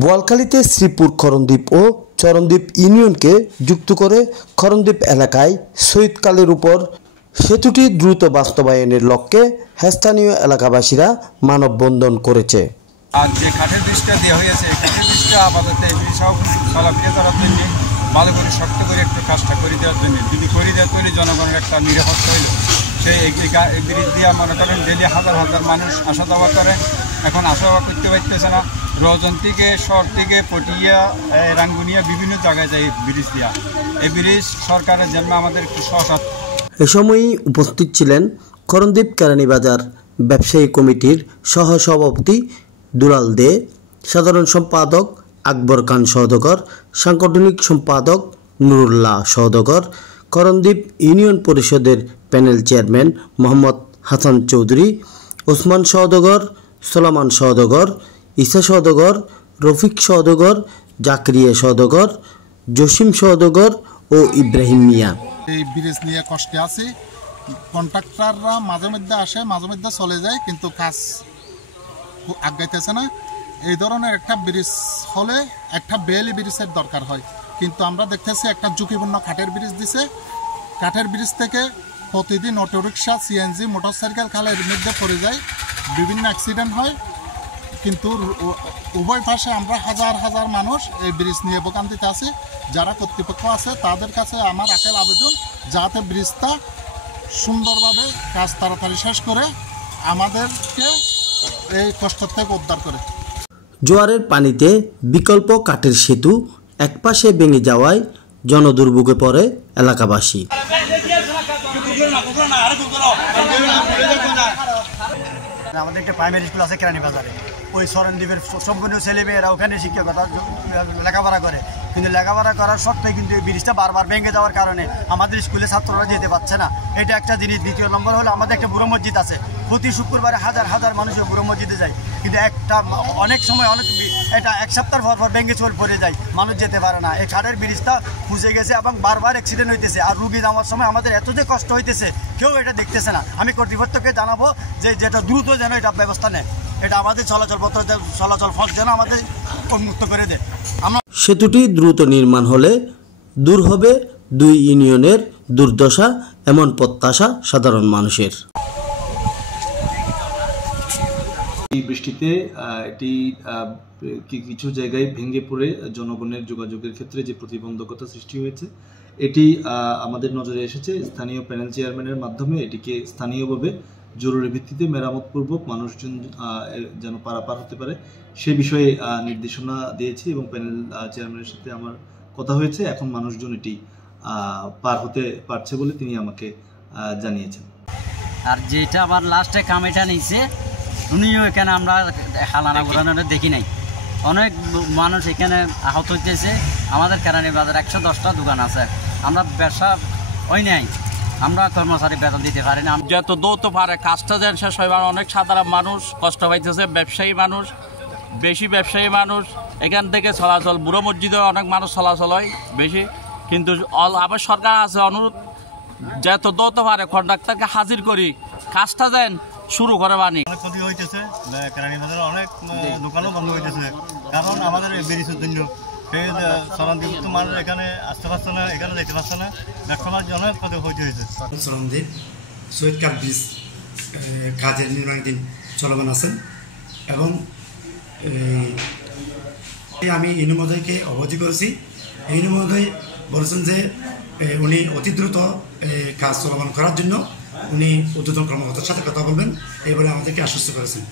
বোয়ালখালীতে শ্রীপুর করণদ্বীপ ও চরণদ্বীপ ইউনিয়নকে যুক্ত করে করণদ্বীপ এলাকায় শহীদকালের উপর সেতুটি দ্রুত বাস্তবায়নের লক্ষ্যে স্থানীয় এলাকাবাসীরা মানববন্ধন করেছে। আর যে কাঠের ব্রিজটা দেওয়া হয়েছে, কাঠের ব্রিজটা আপাতত এই ব্রিজ চলাফেরা করার জন্য ভালো করে শক্ত করে একটু কাজটা করে দেওয়ার জন্য, যদি করে দেওয়া তৈরি জনগণের একটা নিরাপত্তা হইল। সেই এই ব্রিজ দিয়ে মনে করেন ডেলি হাজার হাজার মানুষ আসা যাওয়া করে, এখন আসা যাওয়া করতে পারতেছে না। রজন থেকে শহর থেকে পটিয়া রাঙ্গুনিয়া বিভিন্ন জায়গায় যায় ব্রিজ দিয়া। এই ব্রিজ সরকারের জন্য আমাদের একটু সহজ। এ সময়ই উপস্থিত ছিলেন করণদ্বীপ কেরানীবাজার ব্যবসায়ী কমিটির সহসভাপতি দুলাল দে, সাধারণ সম্পাদক আকবর খান সওদাগর, সাংগঠনিক সম্পাদক নুরুল্লাহ সওদাগর, করণদ্বীপ ইউনিয়ন পরিষদের প্যানেল চেয়ারম্যান মোহাম্মদ হাসান চৌধুরী, ওসমান সওদাগর, সোলামান সওদাগর, ঈসা সওদাগর, রফিক সওদাগর, জাকরিয়া সওদাগর, জসিম সওদাগর ও ইব্রাহিম মিয়া। এই ব্রিজ নিয়ে কষ্টে আছে, কন্ট্রাক্টররা মাঝে মধ্যে আসে, মাঝে মধ্যে চলে যায়, কিন্তু কাজ আগাইতেছে না। এই ধরনের একটা ব্রিজ হলে একটা বেলি ব্রিজের দরকার হয়, কিন্তু আমরা দেখতেছি একটা ঝুঁকিপূর্ণ কাঠের ব্রিজ দিছে। কাঠের ব্রিজ থেকে প্রতিদিন অটোরিকশা, সিএনজি, মোটরসাইকেল খালের মধ্যে পড়ে যায়, বিভিন্ন অ্যাক্সিডেন্ট হয়। কিন্তু উভয় পাশে আমরা হাজার হাজার মানুষ এই ব্রিজ নিয়ে ভোগান্তিতে আছি। যারা কর্তৃপক্ষ আছে তাদের কাছে আমার আকেল আবেদন, যাতে ব্রিজটা সুন্দরভাবে কাজ তাড়াতাড়ি শেষ করে আমাদেরকে এই কষ্ট থেকে উদ্ধার করে। জোয়ারের পানিতে বিকল্প কাঠের সেতু একপাশে ভেঙে যাওয়ায় জনদুর্ভোগে পড়ে এলাকাবাসী। আমাদের একটা প্রাইমারি স্কুল আছে কেরানীবাজারে, ওই চরণদ্বীপের সম্পূর্ণ ছেলেমেয়েরা ওখানে শিক্ষকতা লেখাপড়া করে, কিন্তু লেখাপড়া করার সত্ত্বেও কিন্তু এই ব্রিজটা বারবার ভেঙে যাওয়ার কারণে আমাদের স্কুলে ছাত্ররা যেতে পারছে না। এটা একটা জিনিস। দ্বিতীয় নম্বর হলো আমাদের একটা বুড়ো মসজিদ আছে, প্রতি শুক্রবারে হাজার হাজার মানুষ বুড়ো মসজিদে যায়, কিন্তু একটা অনেক সময় এটা এক সপ্তাহ পর ভেঙে পড়ে যায়, মানুষ যেতে পারে না। এই কাঠের ব্রিজটা খুঁজে গেছে এবং বারবার অ্যাক্সিডেন্ট হইতেছে, আর রুগী নামার সময় আমাদের এত যে কষ্ট হইতেছে কেউ এটা দেখতেছে না। আমি কর্তৃপক্ষকে জানাবো যে যেটা দ্রুত যেন এটা ব্যবস্থা নেয়, এটা আমাদের চলাচল পথ যেন আমাদের উন্মুক্ত করে দেয়। সেতুটি দ্রুত নির্মাণ হলে দূর হবে দুই ইউনিয়নের দুর্দশা, এমন প্রত্যাশা সাধারণ মানুষের। এই বৃষ্টিতে এটি কিছু জায়গায় ভেঙে পড়ে জনগণের যোগাযোগের ক্ষেত্রে যে প্রতিবন্ধকতা সৃষ্টি হয়েছে, এটি আমাদের নজরে এসেছে। স্থানীয় প্যানেল চেয়ারম্যানের মাধ্যমে এটিকে স্থানীয়ভাবে জরুরি ভিত্তিতে মেরামতপূর্বক মানুষজন যেন পারাপার হতে পারে সে বিষয়ে নির্দেশনা দিয়েছি এবং প্যানেল চেয়ারম্যানের সাথে আমার কথা হয়েছে। এখন মানুষজন এটি পার হতে পারছে বলে তিনি আমাকে জানিয়েছেন। আর যেটা আবার লাস্টে কামিটা নিচ্ছে উনিও এখানে আমরা হালানা ঘোরানো দেখি নাই, অনেক মানুষ এখানে আহত হইতেছে। আমাদের কেরানীবাজার 110টা দোকান আছে, আমরা ব্যবসা ওই নাই, আমরা কর্মচারী বেতন দিতে পারি না। যত দৌত পারে কাজটা যেন শেষ হয়, অনেক সাধারণ মানুষ কষ্ট পাইতেছে, ব্যবসায়ী মানুষ, বেশি ব্যবসায়ী মানুষ এখান থেকে চলাচল, বুড়ো মসজিদে অনেক মানুষ চলাচল হয় বেশি, কিন্তু আবার সরকার আছে অনুরোধ যত দৌত পারে কন্ট্রাক্টরকে হাজির করি কাজটা যেন শুরু করে। বানি অনেক ক্ষতি হইতেছে, কেরানীবাজারে অনেক দোকানও বন্ধ হইতেছে, কারণ আমাদের ব্রিজের জন্য সেই চরণদ্বীপ মানুষ এখানে আসতে পারছে না, এখানে যেতে পারছে না, ব্যবসার জন্য অনেক ক্ষতি হয়েছে। চরণদ্বীপ শহীদকাল ব্রিজ কাজের নির্মাণাধীন চলমান আছেন এবং আমি ইনু মহোদয়কে অবধি করেছি। ইনু মহোদয় বলেছেন যে উনি অতি দ্রুত কাজ চলমান করার জন্য উনি ঊর্ধ্বতন কর্মকর্তার সাথে কথা বলবেন, এই বলে আমাদেরকে আশ্বস্ত করেছেন।